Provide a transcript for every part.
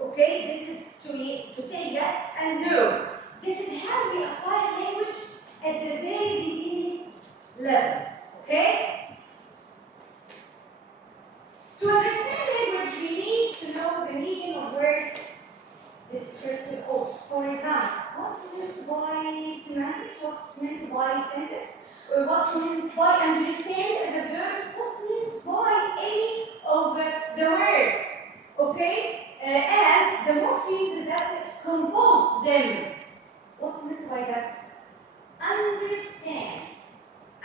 Okay, this is to say yes and no. This is how we acquire language at the very beginning level. Okay? To understand language, we need to know the meaning of words. This is first of all. For example, what's meant by semantics? What's meant by sentence? Or what's meant by understand as a verb? What's meant by any of the words? Okay? And the morphemes that compose them. What's meant by that? Understand.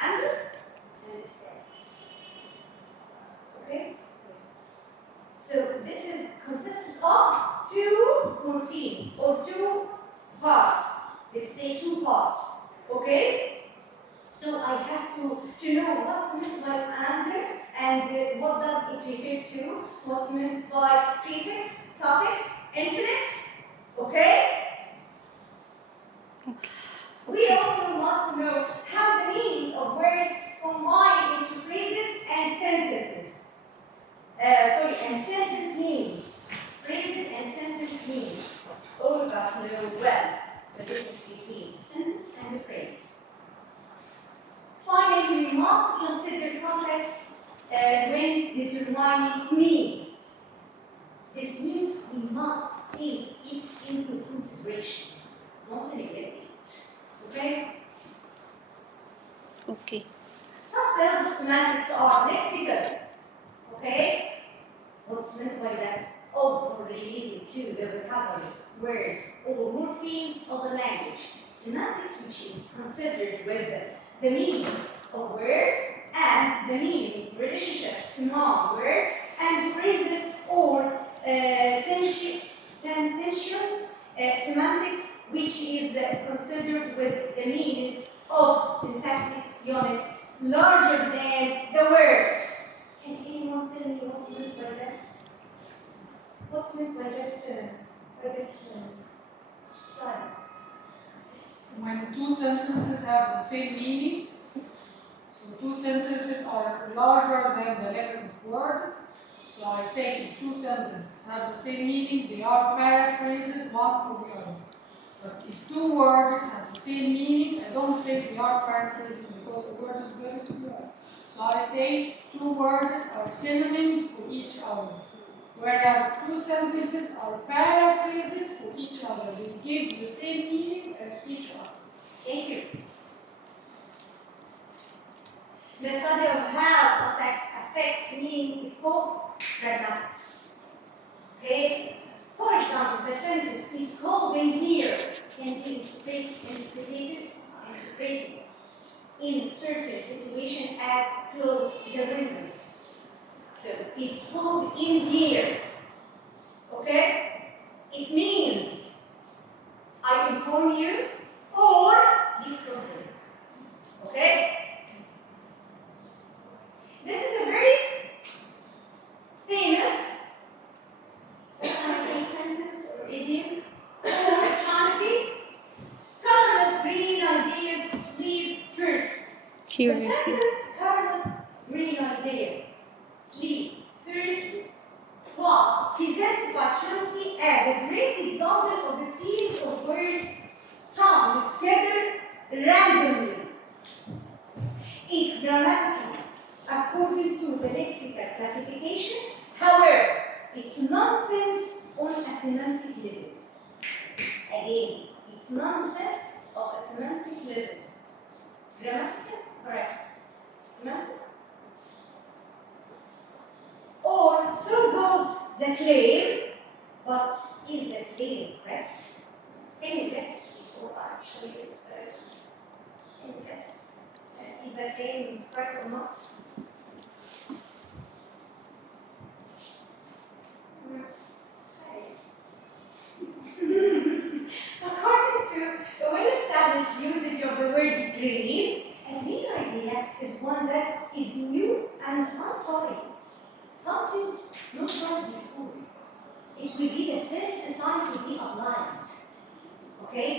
Understand. Okay? So this consists of two morphemes or two parts. Let's say two parts. Okay? So I have to know what's meant by under and what does it refer to, what's meant by prefix, suffix, infix. Okay? We also must know how the meanings of words combine into phrases and sentences. And sentence meanings. Phrases and sentence meanings. All of us know well the difference between sentence and a phrase. Finally, we must consider context when determining meaning. This means we must take it into consideration, not neglect it. Okay? Okay. Some terms of semantics are lexical. Okay? What's meant by that? Of or related to the vocabulary, words, or morphemes of the language. Semantics, which is considered with the meanings of words and the meaning relationships among words and phrasal or sentential semantics, which is considered with the meaning of syntactic units larger than the word. Can anyone tell me what's meant by that? What's meant by that? By this slide? When two sentences have the same meaning, so two sentences are larger than the level of words. So I say if two sentences have the same meaning, they are paraphrases one for the other. But if two words have the same meaning, I don't say they are paraphrases because the word is very small. So I say two words are synonyms for each other, whereas two sentences are paraphrases for each other. They give the same meaning as each other. Thank you. The study of how context affects meaning is called grammatics. Okay? For example, the sentence is holding here can be interpreted in certain situation as close the windows. So it's hold in here. Okay? It means I inform you or please close the window. Okay? This is a very famous, what can I say, sentence or idiom or chantity. Colorless green ideas sleep first. Curiously. The sentence colorless green idea sleep first was presented by Chomsky as a great example of the series of words strung together randomly. It grammatically, according to the lexical classification, however, it's nonsense on a semantic level. Again, it's nonsense of a semantic level. Grammatical? Correct. Semantic? Or so goes the claim, but is the claim correct? Can you guess before I show you the result? Can you guess? Is the claim correct or not? According to a well-established usage of the word degree, a green idea is one that is new and untried. Something not tried before. It will be the first time to be applied. Okay?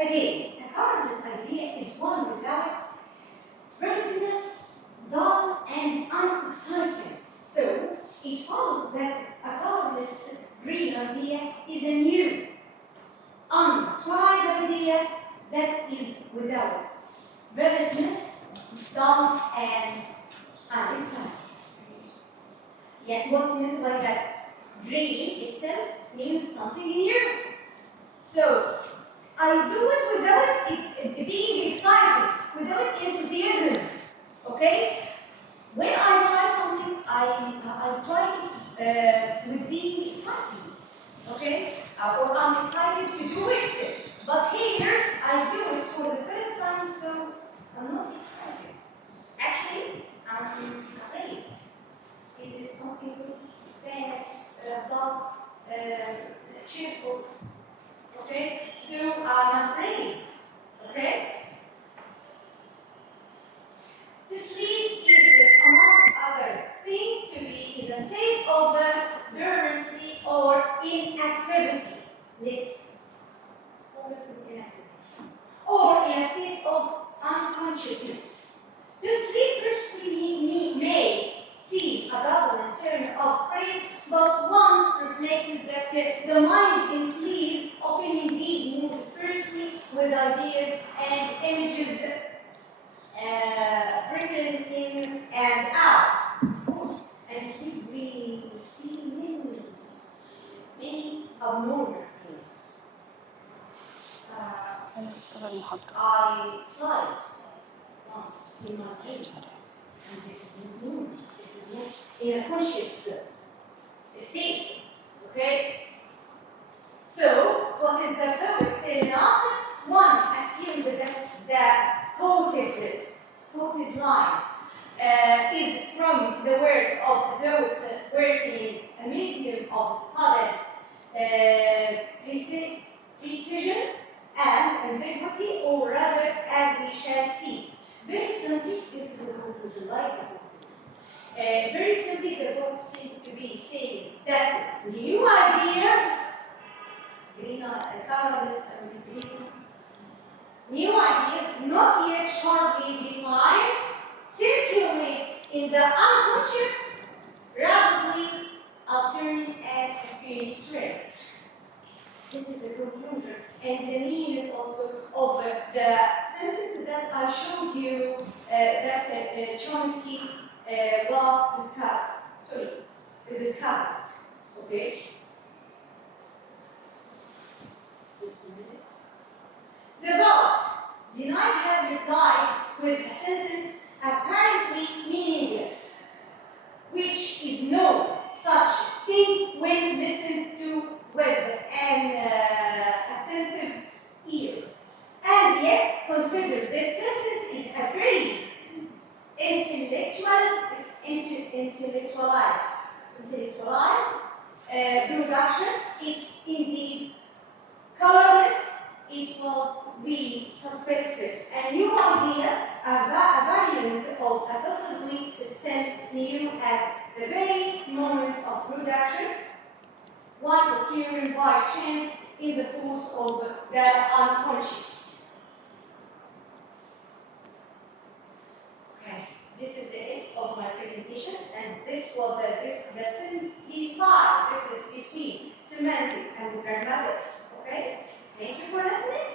Again, a colorless idea is one without ruggedness, dull, and unexciting. So, it follows that a colorless this green idea is a new, untried idea that is without vividness, dull, and unexciting. Yet what's meant by that? Green itself means something new. So I do it without it being excited, without enthusiasm. Okay? When I try something, I try it with being excited. Okay? Or I'm excited to do it. But here, I do it for the first time, so I'm not excited. Actually, I'm afraid. Is it something good, bad, dull, cheerful? Okay? So I'm afraid. Okay? To sleep is, among other things, to be in a state of dormancy or inactivity. Let's focus on inactivity. Or in a state of unconsciousness. To sleep firstly may seem a puzzling turn of phrase, but one reflects that the mind in sleep often indeed moves firstly with ideas and images written in and out. Of course, and sleep we see many abnormal things. I flight once in my dream, and this is not normal. This is not in a conscious state. Okay? So, what is the poet telling us? One assumes that the quoted line is from the work of the poet working in a medium of studied precision and ambiguity, or rather, as we shall see. Very simply, this is the conclusion, like the conclusion. Very simply, the poet seems to be saying that new ideas, green, colorless and green, new ideas not yet sharply defined, circulate in the unconscious, rapidly altering and appearing straight. This is the conclusion and the meaning also of the sentence that I showed you that Chomsky was discovered. Okay? Just a minute. The poet denied has replied with a sentence apparently meaningless, which is no such thing when listened to with an attentive ear. And yet, consider this sentence is a very intellectualized production. It's indeed colorless. It was, we suspected, a new idea, a variant of a possibly still new at the very moment of production, one occurring by chance in the force of the unconscious. Okay, this is the end of my presentation, and this was the simplified difference between semantic and grammatics. Okay, thank you for listening.